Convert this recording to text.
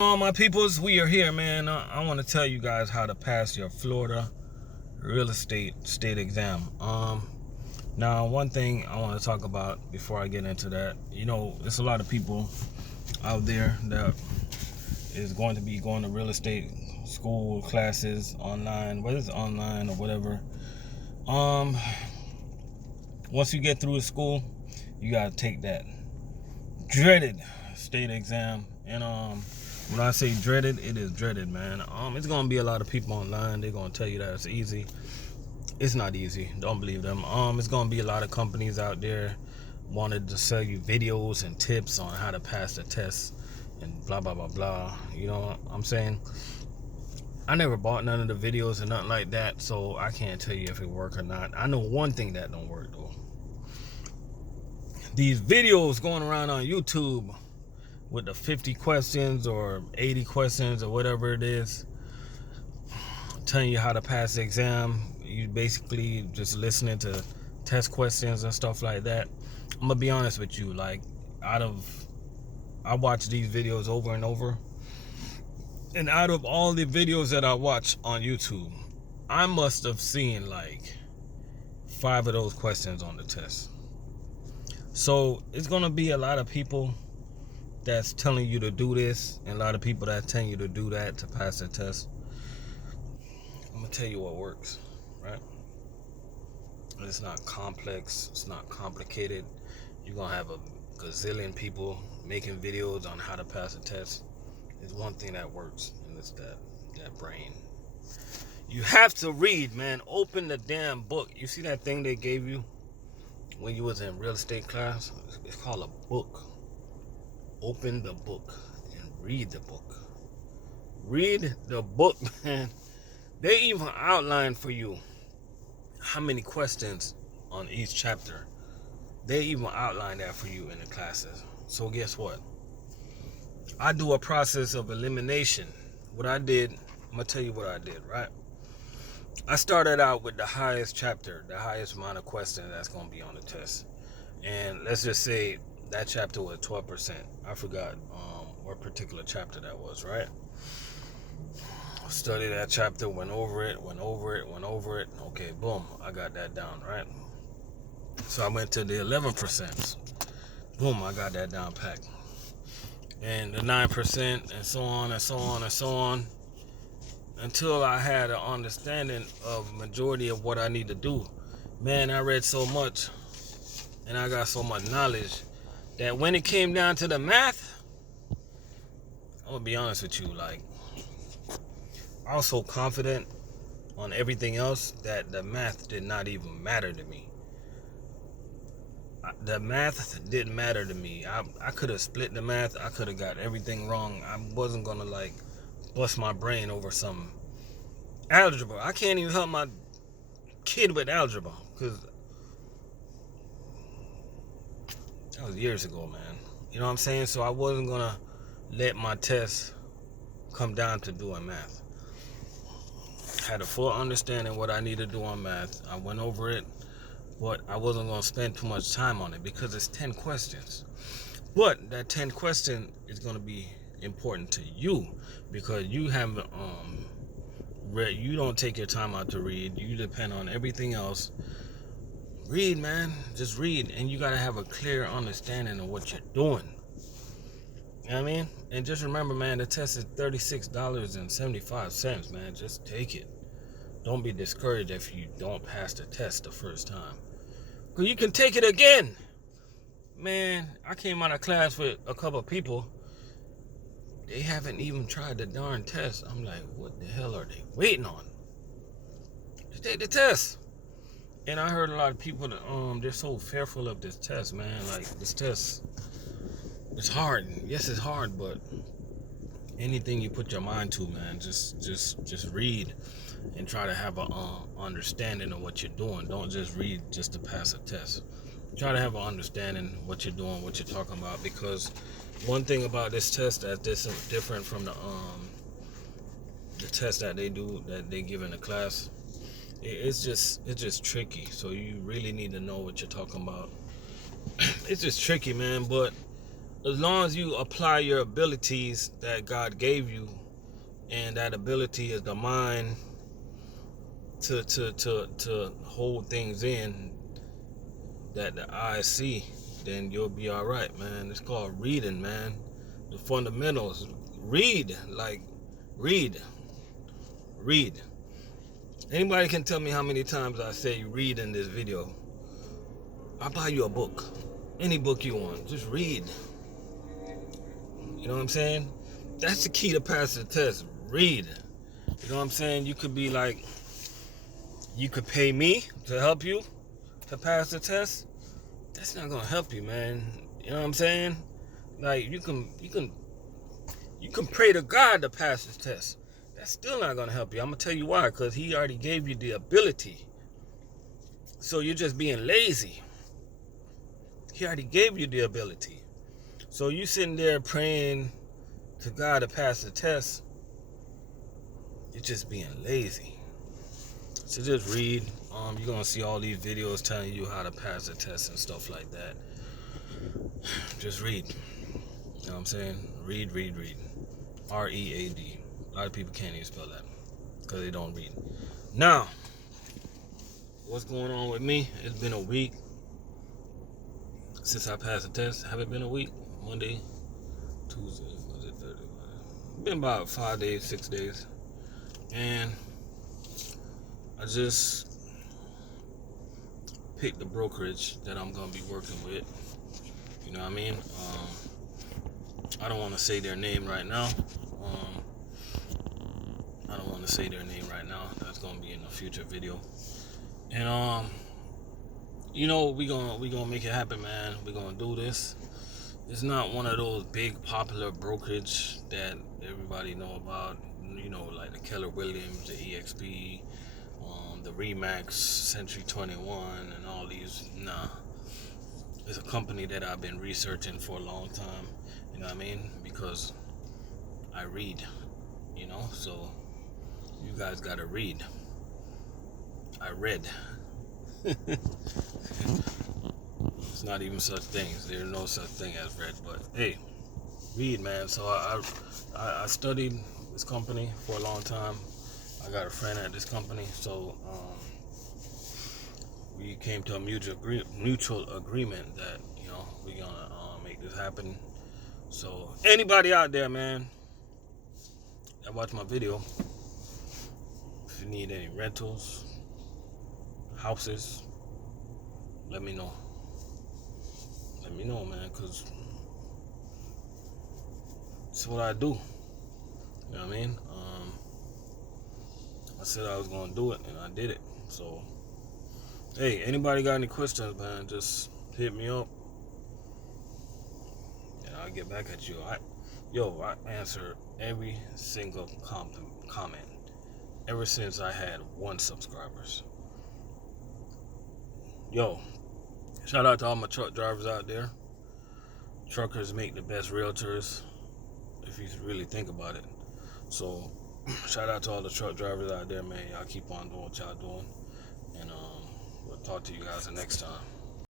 All my peoples, we are here, man. I want to tell you guys how to pass your Florida real estate state exam. Now one thing I want to talk about before I get into that, there's a lot of people out there that is going to be going to real estate school classes online, whether it's online or whatever. Once you get through the school, you gotta take that dreaded state exam, and when I say dreaded, it is dreaded, man. It's gonna be a lot of people online. They're gonna tell you that it's easy. It's not easy. Don't believe them. It's gonna be a lot of companies out there wanted to sell you videos and tips on how to pass the test and blah blah blah blah. You know what I'm saying? I never bought none of the videos and nothing like that, so I can't tell you if it work or not. I know one thing that don't work though. These videos going around on YouTube with the 50 questions or 80 questions or whatever it is, telling you how to pass the exam. You basically just listening to test questions and stuff like that. I'm gonna be honest with you, like I watch these videos over and over, and out of all the videos that I watch on YouTube, I must have seen like 5 of those questions on the test. So it's gonna be a lot of people that's telling you to do this and a lot of people that's telling you to do that to pass the test. I'm gonna tell you what works, right? It's not complex, it's not complicated. You're gonna have a gazillion people making videos on how to pass a test. There's one thing that works, and it's that brain. You have to read, man. Open the damn book. You see that thing they gave you when you was in real estate class? It's called a book. Open the book and read the book. Read the book, man. They even outline for you how many questions on each chapter. They even outline that for you in the classes. So guess what? I do a process of elimination. What I did, I'm gonna tell you what I did, right? I started out with the highest chapter, the highest amount of questions that's gonna be on the test. And let's just say that chapter was 12%. I forgot what particular chapter that was, right? Studied that chapter, went over it. Okay, boom, I got that down, right? So I went to the 11%. Boom, I got that down packed. And the 9%, and so on and so on and so on, until I had an understanding of majority of what I need to do. Man, I read so much, and I got so much knowledge that when it came down to the math, I'm gonna be honest with you, like, I was so confident on everything else that the math did not even matter to me. The math didn't matter to me. I could have split the math. I could have got everything wrong. I wasn't gonna like bust my brain over some algebra. I can't even help my kid with algebra because that was years ago, man. You know what I'm saying? So I wasn't gonna let my test come down to doing math. Had a full understanding what I need to do on math. I went over it, but I wasn't gonna spend too much time on it because it's 10 questions. But that 10 question is gonna be important to you because you haven't read. You don't take your time out to read. You depend on everything else. Read, man. Just read, and you gotta have a clear understanding of what you're doing. You know what I mean? And just remember, man, the test is $36.75, man. Just take it. Don't be discouraged if you don't pass the test the first time. Because you can take it again. Man, I came out of class with a couple of people. They haven't even tried the darn test. I'm like, what the hell are they waiting on? Just take the test. And I heard a lot of people that they're so fearful of this test, man. Like, this test, it's hard. Yes, it's hard, but anything you put your mind to, man, just read and try to have a understanding of what you're doing. Don't just read just to pass a test. Try to have an understanding of what you're doing, what you're talking about, because one thing about this test that's different from the test that they do, that they give in the class, it's just tricky. So you really need to know what you're talking about. It's just tricky, man, but as long as you apply your abilities that God gave you, and that ability is the mind to hold things in that the eyes see, then you'll be all right, man. It's called reading, man. The fundamentals. Read, like, read. Anybody can tell me how many times I say read in this video. I'll buy you a book. Any book you want. Just read. You know what I'm saying? That's the key to pass the test. Read. You know what I'm saying? You could be like, you could pay me to help you to pass the test. That's not gonna help you, man. You know what I'm saying? Like, you can pray to God to pass this test. That's still not gonna help you. I'm gonna tell you why. Because He already gave you the ability. So you're just being lazy. He already gave you the ability. So you sitting there praying to God to pass the test. You're just being lazy. So just read. You're gonna see all these videos telling you how to pass the test and stuff like that. Just read. You know what I'm saying? Read. READ. A lot of people can't even spell that because they don't read. Now, what's going on with me? It's been a week since I passed the test. Have it been a week? Monday, Tuesday, Wednesday, Thursday. Been about 5 days, 6 days. And I just picked the brokerage that I'm going to be working with. You know what I mean? I don't want to say their name right now. That's going to be in a future video. And, you know, we gonna make it happen, man. We're going to do this. It's not one of those big popular brokerage that everybody know about. You know, like the Keller Williams, the EXP, the Remax, Century 21, and all these. Nah. It's a company that I've been researching for a long time. You know what I mean? Because I read, you know, so you guys gotta read. I read. It's not even such things. There's no such thing as read, but hey, read, man. So I studied this company for a long time. I got a friend at this company, so we came to a mutual agreement that, you know, we're gonna make this happen. So anybody out there, man, that watch my video, if you need any rentals, houses, let me know. Let me know, man, because it's what I do. You know what I mean? I said I was going to do it, and I did it. So, hey, anybody got any questions, man, just hit me up, and I'll get back at you. I answer every single comment ever since I had 1 subscribers. Yo, shout out to all my truck drivers out there. Truckers make the best realtors, if you really think about it. So, shout out to all the truck drivers out there, man. Y'all keep on doing what y'all doing. And we'll talk to you guys the next time.